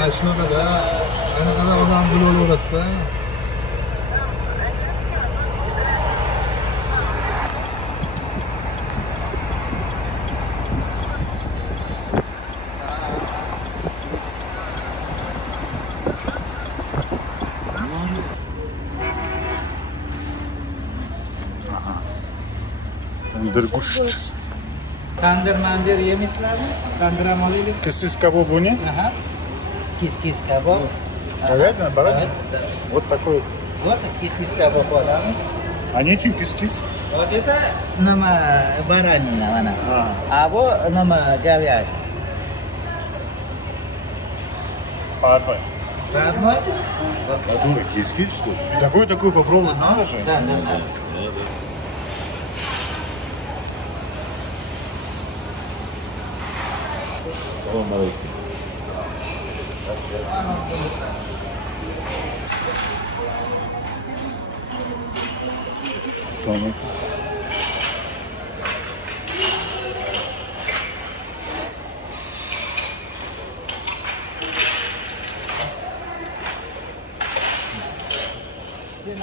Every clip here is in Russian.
Shunaqada anaqada odam bilib olaverasizda. Dırguşt. Tandır mandır yemişlermi? Tandır ham olaylik. Kis kabob bu ne? Aha. Kis kabob. Говядина, баранина? Вот такой. Вот кис kabob olamiz. А нечем кис-кис? Вот это nama baranina mana. А bu nama говядина. По одной. По одной? Подумай, кис-кис что ли? Такую попробовать надо же. Да. Салам алейкум. Ассаламу алейкум.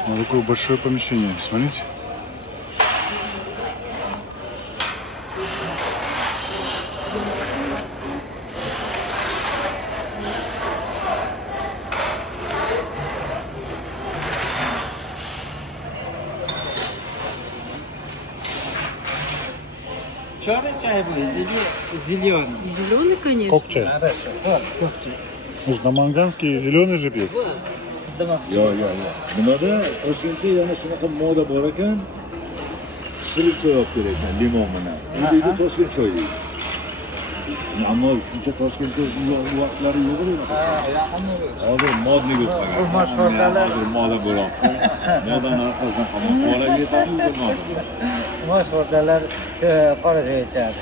Вот такое большое помещение, смотрите. Черный чай будет или зеленый? Зеленый, конечно. Кокчай. Хорошо. Вот, кофе. Ну, даманганский зеленый же пьют. Yo'q. Nimada Toshkentda yana shunaqa moda bor ekan. Shirin choy olib kelar ekan, limon bilan. Uyda Toshkent choy deydi. Ammo shuncha Toshkentda vaqtlari yo'q edi. Hozir modniy o'tmagan. Hozir moda bo'lyapti. Modani orqasidan hamma qolib yetadi moda. Mashhurdalar qora ichadi.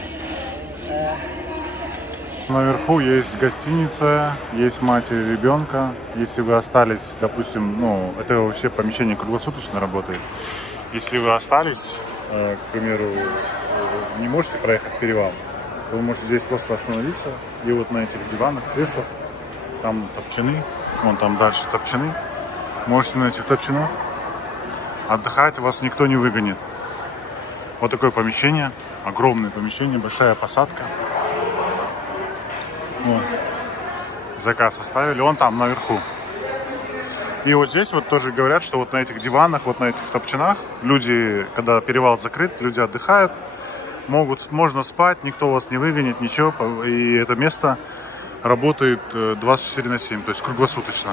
Наверху есть гостиница, есть матери ребенка. Если вы остались, допустим, ну, это вообще помещение круглосуточно работает. Если вы остались, к примеру, не можете проехать перевал, то вы можете здесь просто остановиться. И вот на этих диванах, креслах, там топчаны, вон там дальше топчаны. Можете на этих топчанах отдыхать, вас никто не выгонит. Вот такое помещение, огромное помещение, большая посадка. Вот. Заказ оставили, он там наверху. И вот здесь вот тоже говорят, что вот на этих диванах, вот на этих топчанах люди, когда перевал закрыт, люди отдыхают, можно спать, никто вас не выгонит, ничего. И это место работает 24/7, то есть круглосуточно.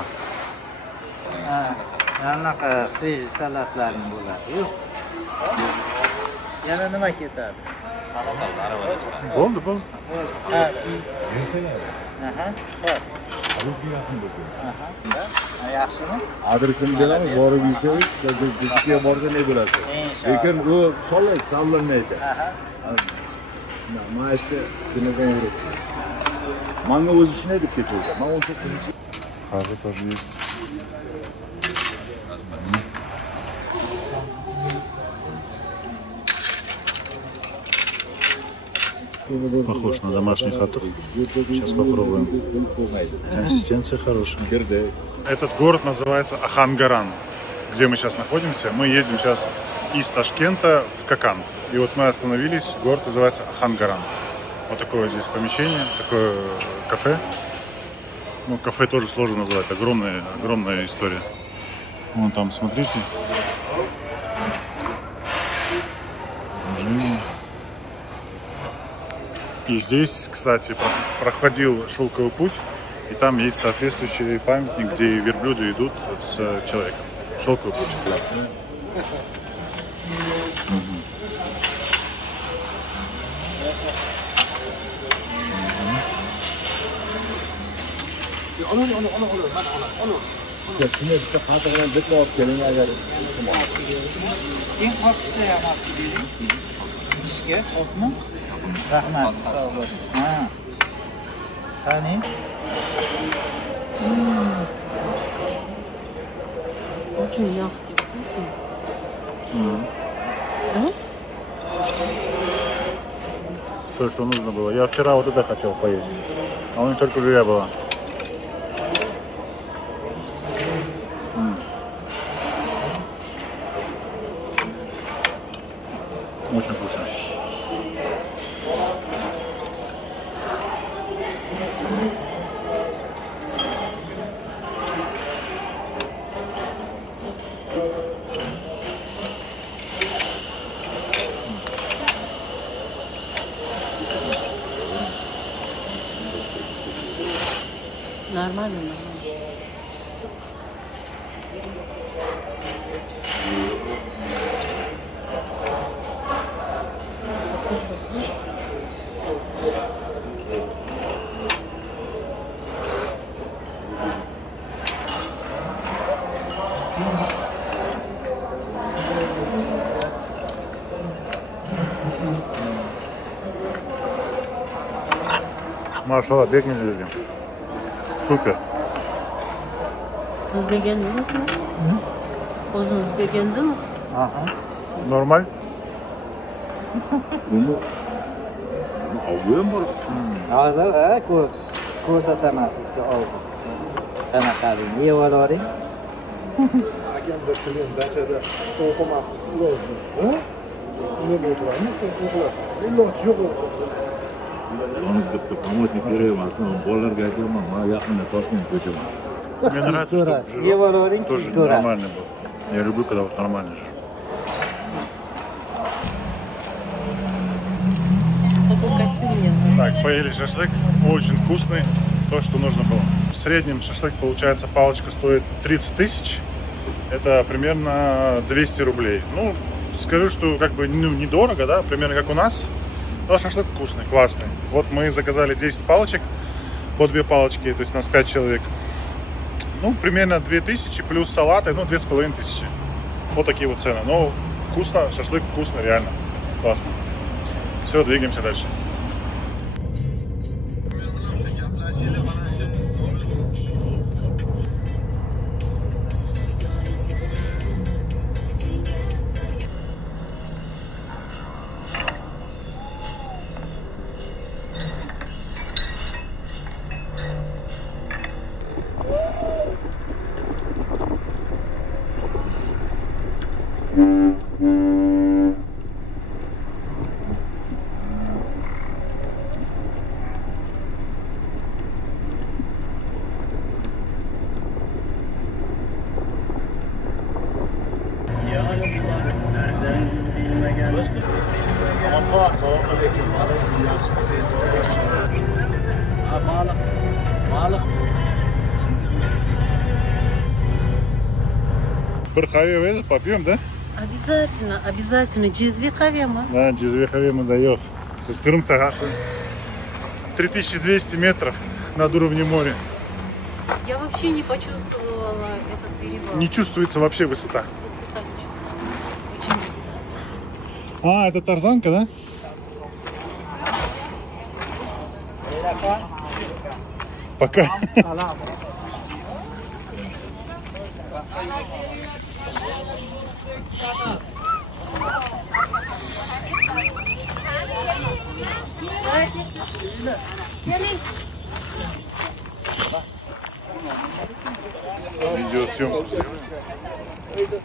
Anaqa свежий salatlarning bo'ladi. Yana nima ketadi? Bo'ldi. Yaxshimi? Adresini beramiz, borib yeysangiz, bizga borsa ne bo'ladi? Lekin u sallanmaydi. Mana aytdi, kinoga o'risi. Menga o'zi shunday deb ketdi. Men 19-chi. Hozir тоже есть. Похож на домашний хатух. Сейчас попробуем. Консистенция хорошая. Этот город называется Ахангаран, где мы сейчас находимся. Мы едем сейчас из Ташкента в Какан. И вот мы остановились. Город называется Ахангаран. Вот такое здесь помещение, такое кафе. Ну, кафе тоже сложно назвать. Огромная история. Вон там, смотрите. И здесь, кстати, проходил шелковый путь, и там есть соответствующий памятник, где верблюды идут с человеком. Шелковый путь. Shuni bitta xato bilan bitta olib keling agar Keyin qo'shishsa ham olib keling. Ishga xo'pmi? Rahmat, sog' bo'ling. Ha. Qani? Очень мягкий, вкусный. То, что нужно было. Я вчера вот это хотел поесть, а у них только жуя была. Очень вкусно. Нормально, нормально. Машалла, бегни за этим. Супер. Siz beğendiniz mi? O'zingiz beğendiniz? Aha. Normal. Bunu avluya mı var? Hozir ko'rsataman sizga oldi. Qanaqaligini yeb olavering. Agenda qiling, dachada o'qimaslik lozim. Ha? Nima o'tiramiz, sen o'qilasan. Iloji yo'q. Yalnız bitta помощник berayapman. Bolalarga aytaman, mana yaqinda Toshkent ko'chaman. Мне нравится, Ko'rasiz. что Yeb olavering, тоже ko'rasiz. нормальный был. Я люблю, когда вот нормальный жир. Такой костюм нет. Так, поели шашлык. Очень вкусный. То, что нужно было. В среднем шашлык, получается, палочка стоит 30 тысяч. Это примерно 200 рублей. Ну, скажу, что как бы недорого, да, примерно как у нас. Но шашлык вкусный, классный. Вот мы заказали 10 палочек, по 2 палочки, то есть у нас 5 человек. Ну, примерно 2000 плюс салаты, ну, 2500. Вот такие вот цены. Но вкусно, шашлык вкусно, реально. Классно. Все, двигаемся дальше. Bir kahve verir, попьем, да? Обязательно, обязательно. Джезве кавема. Да, джезве кавема даёт. Кырым сагасы. 3200 метров над уровнем моря. Я вообще не почувствовала этот перевал. Не чувствуется вообще высота. Высота очень. Очень. А, это тарзанка, да? Пока. Видеосъемку сделаем.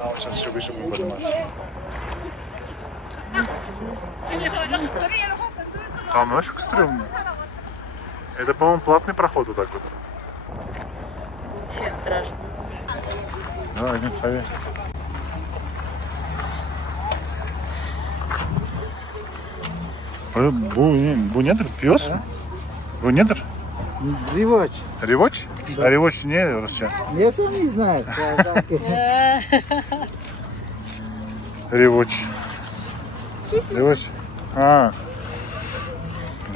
А вот сейчас еще выше будем подниматься. Там, знаешь, как стрёмно. Это, по-моему, платный проход вот так вот. Вообще страшно. Да, один совет. Bu nedir? Piyos mu? Bu nedir? Rivoch. Ревоч? Да. А ревоч не Rusça. Я сам не знаю. Ревоч. Ревоч. А.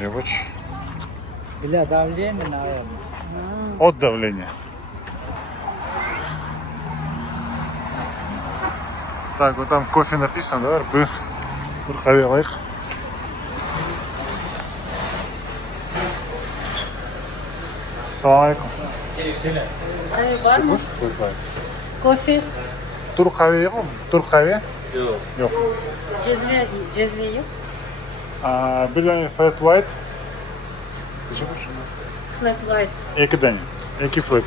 Ревоч. Для давления, наверное. От давления. Так, вот там кофе написано, да? Бурхавелайх. Салам алейкум. Kahve var mı? Kofe. Türk kahve yok mu? Türk kahve? Yok. Cezve yok. Bir tane flat white. Flat white. İki tane. İki flat.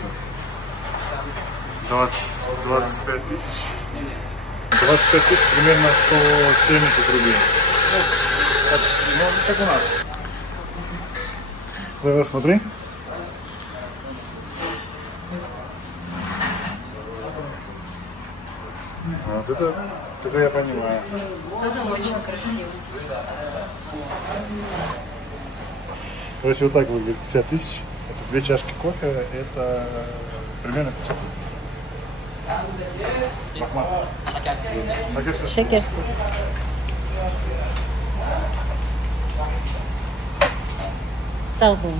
25 тысяч. 25 тысяч, примерно 170 рублей. Ну, как у нас. Давай, смотри. Вот это я понимаю. Это очень красиво. Короче, вот так выглядит 50 тысяч. Это 2 чашки кофе, это примерно 500 рублей. Шекерсиз. Sağ olun.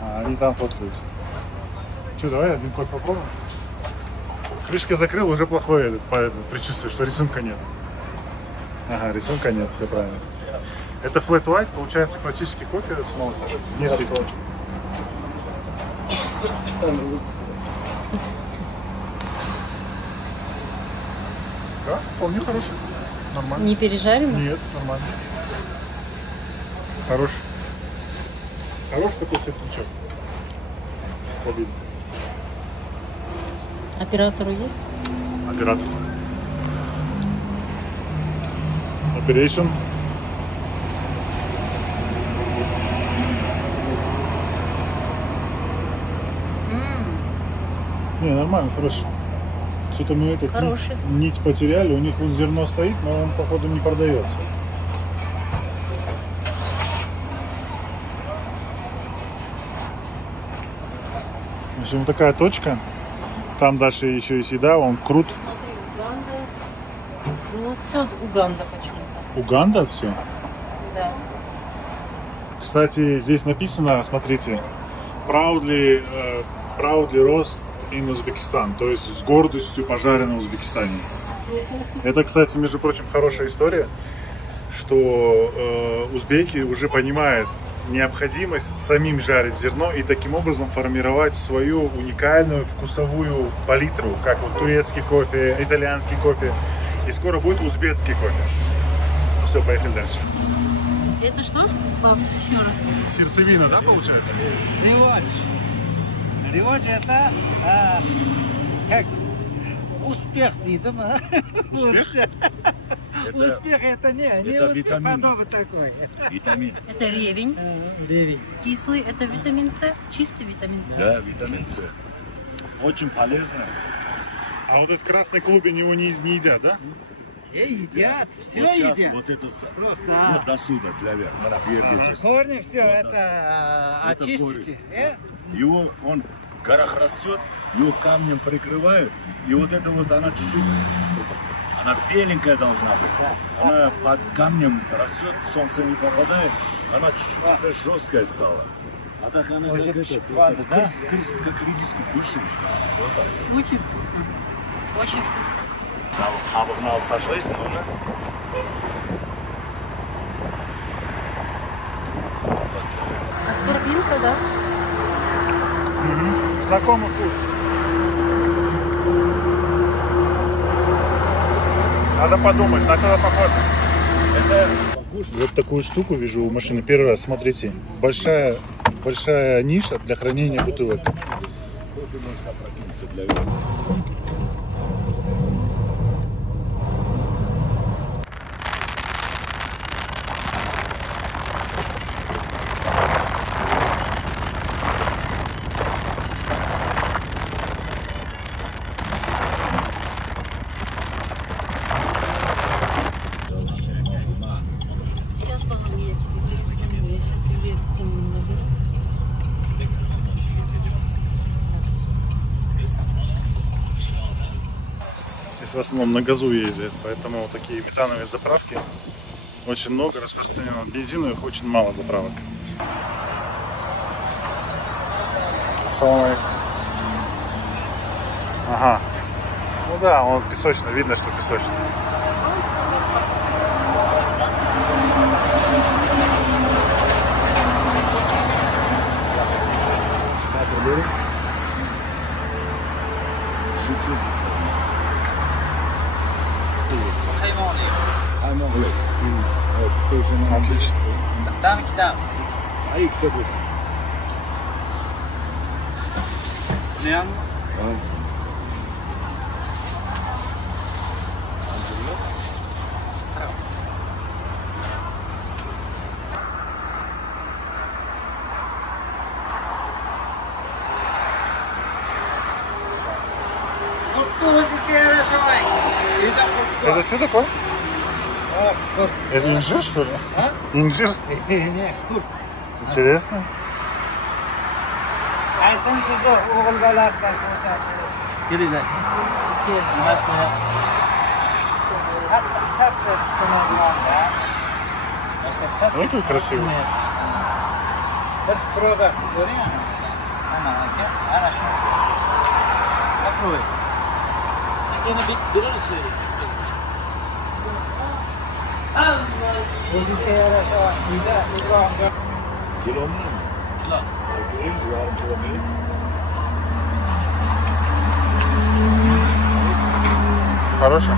Они там фоткаются. Че, давай один кофе попробуем? Крышка закрыл, уже плохое предчувствие, что рисунка нет. Ага, рисунка нет, все правильно. Это flat white, получается классический кофе с молоком. Низкий. Да, вполне хороший. Нормально. Не пережарим? Нет, нормально. Хороший. Хороший такой светлячок. Стабильный. Оператору есть? Оператор. Operation. Не, нормально, хороший. Что-то мы эту нить потеряли, у них вот зерно стоит, но он, походу, не продается. В общем, вот такая точка. Там дальше еще есть еда, он крут. Смотри, Уганда. Ну, все Уганда почему-то. Уганда все? Да. Кстати, здесь написано, смотрите, proudly roast in Узбекистан, то есть с гордостью пожарено в Узбекистане. Это, кстати, между прочим, хорошая история, что узбеки уже понимают необходимость самим жарить зерно и таким образом формировать свою уникальную вкусовую палитру, как вот турецкий кофе, итальянский кофе, и скоро будет узбекский кофе. Все, поехали дальше. Это что? Пап, еще раз. Сердцевина, да, получается? Реводж. Реводж это как успех, видимо. Успех? Успех это не успех, витамин. потом такой. Витамин. Это ревень. Ревень. Кислый это витамин С. Чистый витамин С. Да, витамин С. Очень полезно. А вот этот красный клубень его не едят, да? Едят, все Вот сейчас едят. вот это Просто вот до сюда, для верха. корни все это очистите. Его он в горах растет, его камнем прикрывают, и вот это вот она чуть-чуть, она беленькая должна быть. Она под камнем растет, солнце не попадает, она чуть-чуть это жесткая стала. А так она как это, как редиску кушаешь. Вот так. Очень вкусно. Очень вкусно. Хабарна алып ташлайсың оны. Аскорбинка, да? Знакомый вкус. Надо подумать, на что это похоже. Вот такую штуку вижу у машины первый раз. Смотрите, большая ниша для хранения бутылок. Кофе может опрокинуться для верха. Сейчас, по-моему, я тебе перезвоню. Я сейчас Юлию Артемьевну наберу. Здесь в основном на газу ездят, поэтому вот такие метановые заправки очень много распространено. Бензиновых очень мало заправок. Салам алейкум. Ага. Ну да, он песочный, видно, что песочный. Как он сказал? Шучу здесь. Хаймоглы. Тоже нам. Отлично. Там, там. А их кто будет? Ne? Это что такое? Это инжир, что ли? А? Инжир? Ne? Kurt. Интересно. Aysin sizni o'g'il bolasidan ko'rsatib. Kelinglar. Qattiq tars sinadigan-da. Смотри, как красиво. Bir proba ko'ring ana. Ana aka, ana shunisi. Попробуй. Yana bir o'zizga yarasha uyda Ibrohimga Kilo mu? Kilo. Yarım kilo mu? Хорошо.